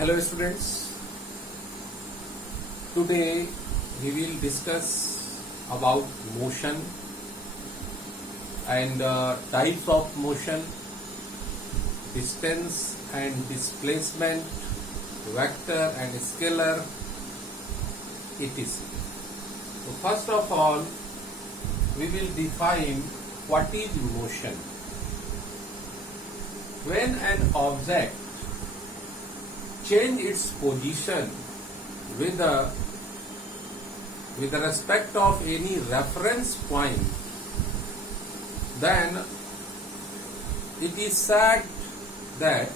Hello students, today we will discuss about motion and types of motion, distance and displacement, vector and scalar, etc. So first of all, we will define what is motion. When an object change its position with respect of any reference point, then it is said that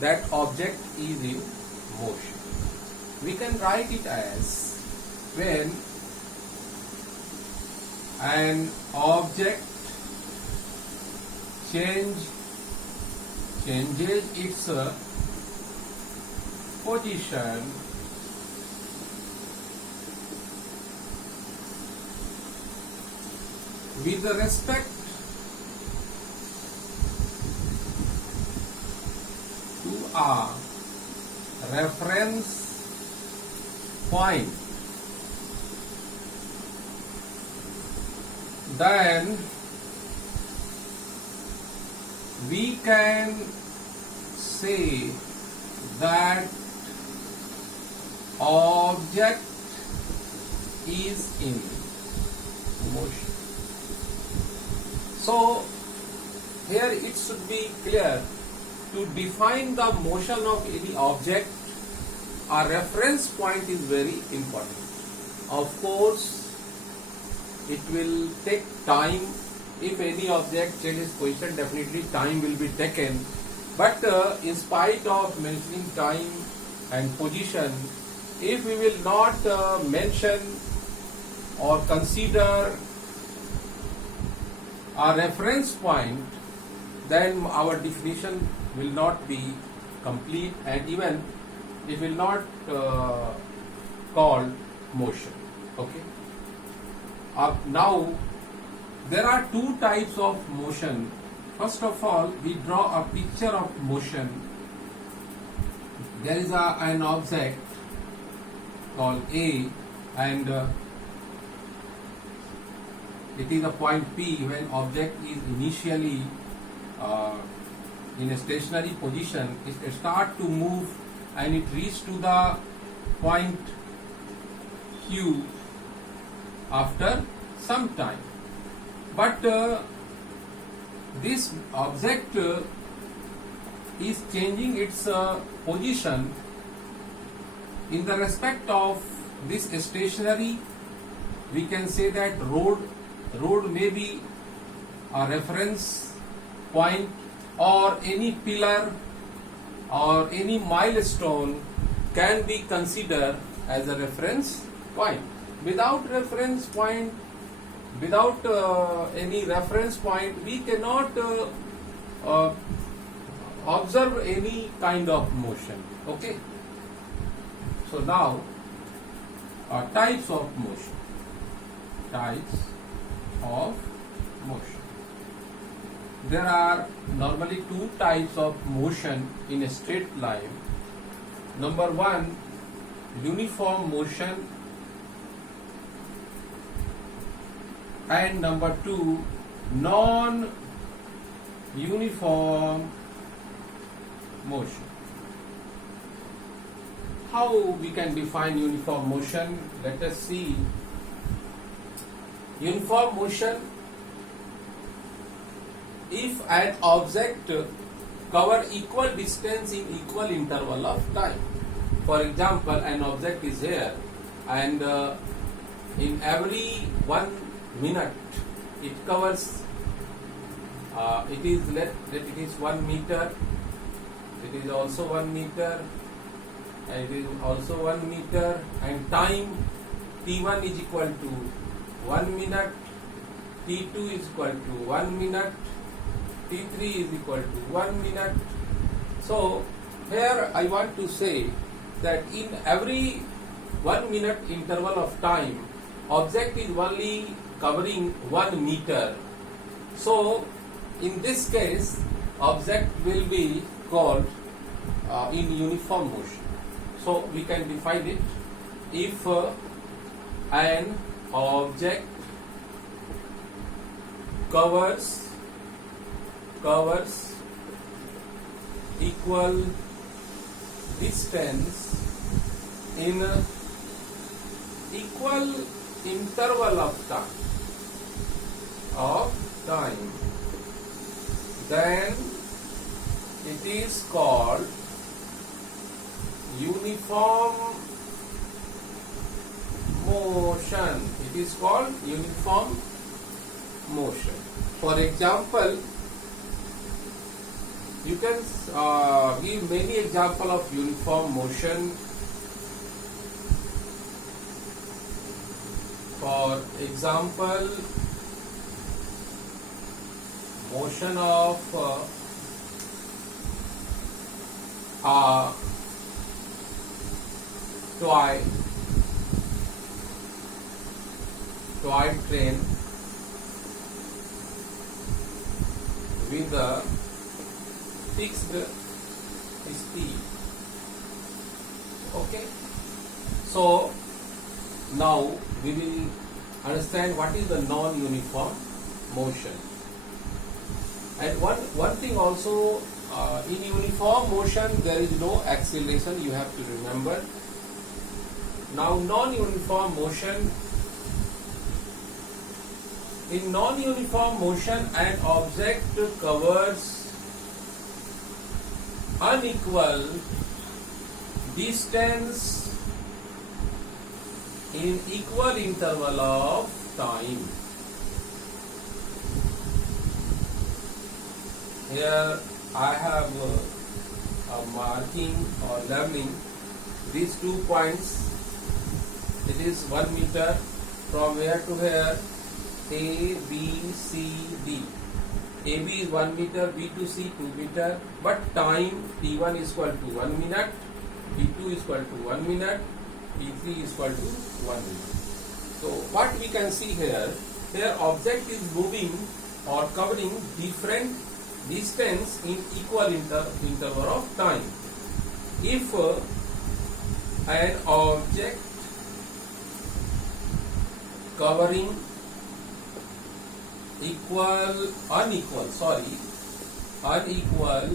that object is in motion. We can write it as when an object changes its position with respect to a reference point, then we can say that object is in motion. So here it should be clear, to define the motion of any object, a reference point is very important. Of course, it will take time. If any object changes position, definitely time will be taken. But in spite of mentioning time and position, if we will not mention or consider a reference point, then our definition will not be complete, and even it will not called motion. Okay. Now there are two types of motion. First of all, we draw a picture of motion. There is an object called A, and it is a point P when object is initially in a stationary position. It starts to move and it reaches to the point Q after some time. But this object is changing its position in the respect of this stationary. We can say that road may be a reference point, or any pillar or any milestone can be considered as a reference point. Without any reference point, we cannot observe any kind of motion. Okay. So now, types of motion. Types of motion. There are normally two types of motion in a straight line. Number one, uniform motion, and number two, non-uniform motion. How we can define uniform motion? Let us see. Uniform motion, if an object cover equal distance in equal interval of time. For example, an object is here, and in every 1 minute it covers, it is 1 meter, it is also 1 meter, and it is also 1 meter, and time t1 is equal to 1 minute, t2 is equal to 1 minute, t3 is equal to 1 minute. So here I want to say that in every 1 minute interval of time, object is only covering 1 meter. So in this case, object will be called in uniform motion. So we can define it. If an object covers equal distance in equal interval of time, then it is called uniform motion. It is called uniform motion. For example, you can give many examples of uniform motion. For example, motion of toy train with a fixed speed. Okay, so now we will understand what is the non-uniform motion. And one thing also, in uniform motion there is no acceleration, you have to remember. Now non-uniform motion, in non-uniform motion an object covers unequal distance in equal interval of time. Here I have a marking or leveling these 2 points. It is 1 meter from here to here. A, B, C, D. AB is 1 meter, B to C 2 meter, but time T1 is equal to 1 minute, T2 is equal to 1 minute, T3 is equal to 1 minute. So what we can see here object is moving or covering different distance in equal interval of time. If an object covering unequal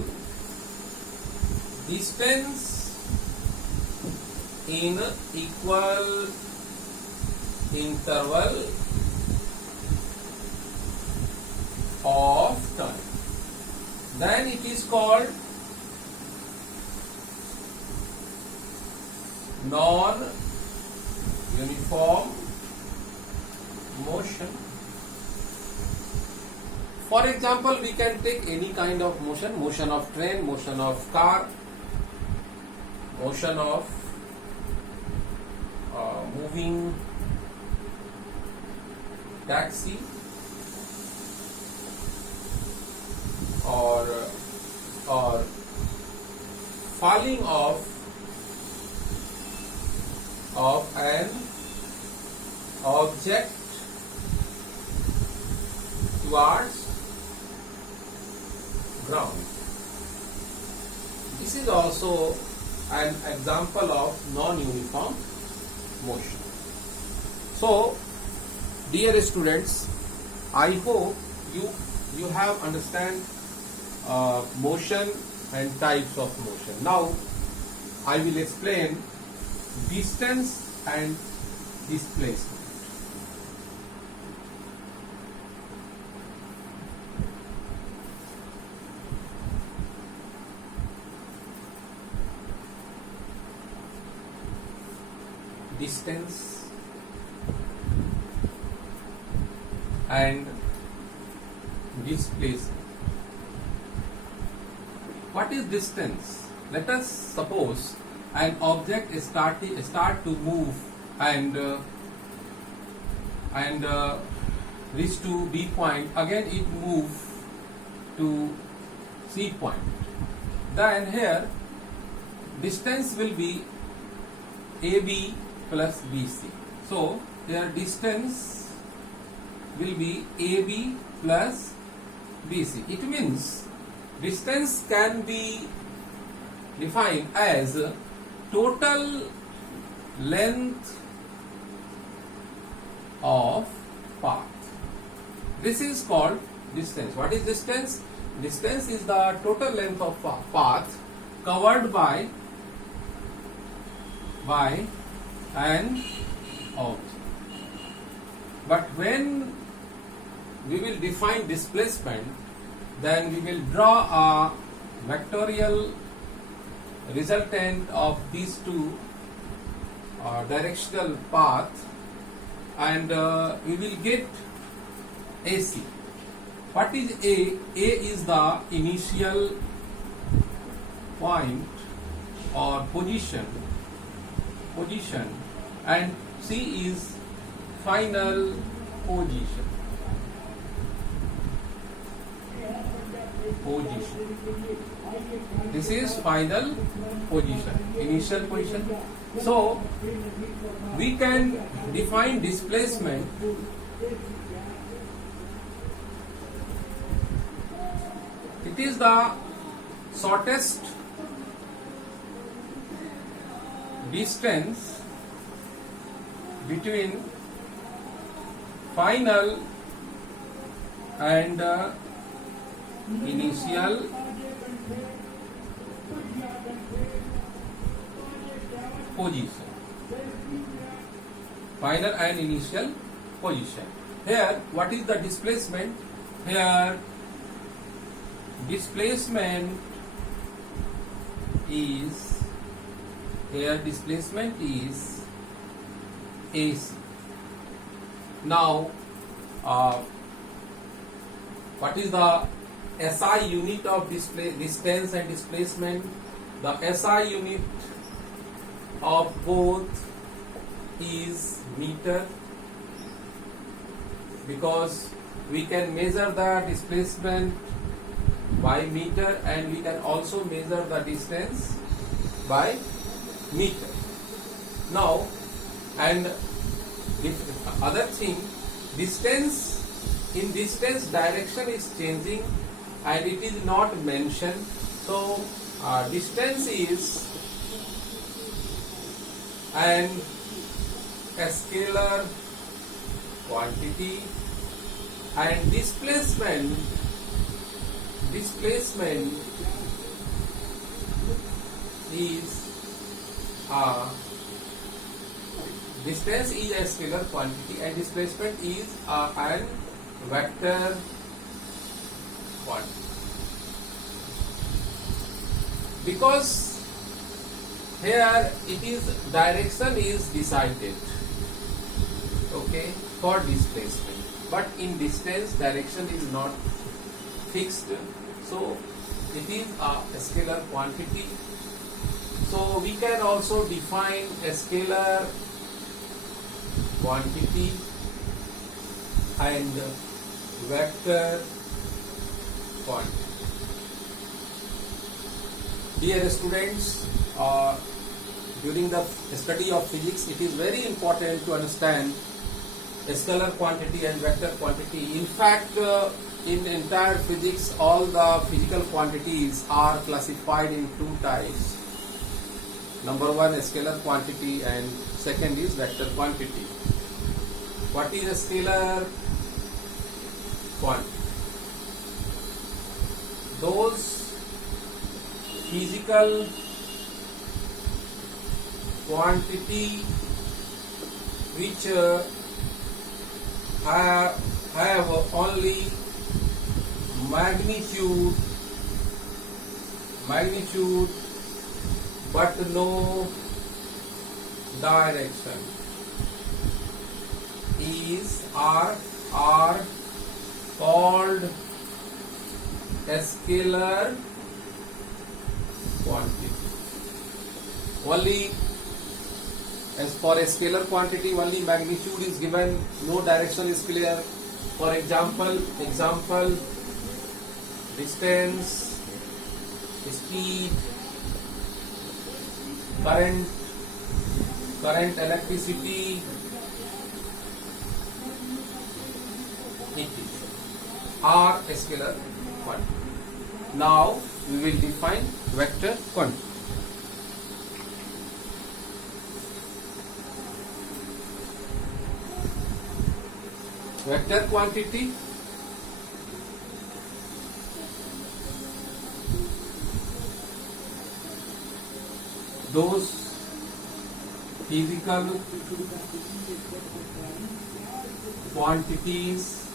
distance in equal interval of time, then it is called non-uniform motion. For example, we can take any kind of motion, motion of train, motion of car, motion of moving taxi, or falling of an object towards ground. This is also an example of non-uniform motion. So, dear students, I hope you have understand motion and types of motion. Now, I will explain distance and displacement. Distance and displacement. What is distance? Let us suppose an object start to move and reach to B point. Again, it move to C point. Then here, distance will be AB plus BC. So their distance will be AB plus BC. It means distance can be define as total length of path. This is called distance. What is distance? Distance is the total length of path covered by an object. But when we will define displacement, then we will draw a vectorial resultant of these two directional paths, and we will get AC. What is A? A is the initial point or position, and C is final position. This is final position, initial position. So we can define displacement it is the shortest distance between final and initial position. Final and initial position. Here, what is the displacement? Here, displacement is AC. Now, what is the SI unit of distance and displacement? The SI unit of both is meter, because we can measure the displacement by meter and we can also measure the distance by meter. Now, and other thing, distance direction is changing and it is not mentioned. So distance is an scalar quantity and displacement is distance is a scalar quantity and displacement is an vector quantity. Because here it is direction is decided, okay, for displacement, but in distance direction is not fixed, so it is a scalar quantity. So we can also define a scalar quantity and vector quantity. Dear students, during the study of physics, it is very important to understand a scalar quantity and vector quantity. In fact, in entire physics, all the physical quantities are classified in two types. Number one, a scalar quantity, and second is vector quantity. What is a scalar quantity? Those physical quantity which have only magnitude but no direction are called a scalar quantity. Only as for a scalar quantity, only magnitude is given, no direction is clear. For example, distance, speed, current, electricity, are a scalar quantity. Now we will define vector quantity. vector quantity, those physical quantities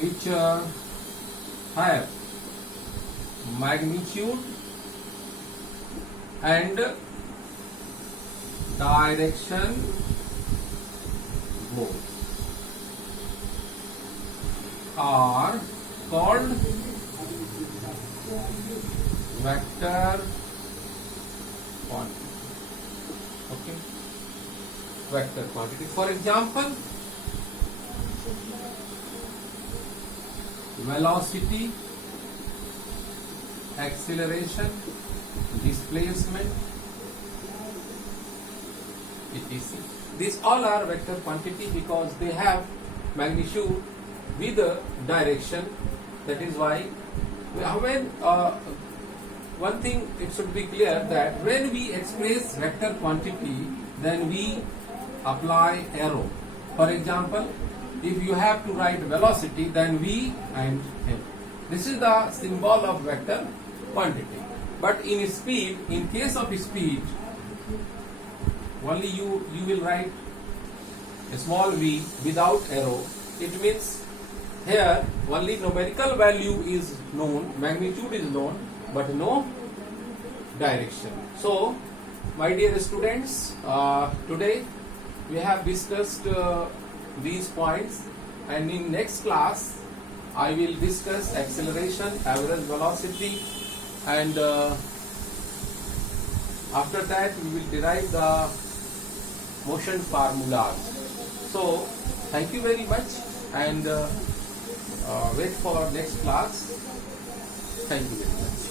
which have magnitude and direction both are called vector quantity. Okay, vector quantity. For example, velocity, acceleration, displacement, etc. These all are vector quantity because they have magnitude with a direction. That is why when one thing it should be clear that when we express vector quantity, then we apply arrow. For example, if you have to write velocity, then V and M. This is the symbol of vector quantity. But in speed, in case of speed, only you will write a small v without arrow. It means here only numerical value is known, magnitude is known, but no direction. So, my dear students, today we have discussed these points, and in next class I will discuss acceleration, average velocity, and after that we will derive the motion formulas. So thank you very much, and wait for next class. Thank you very much.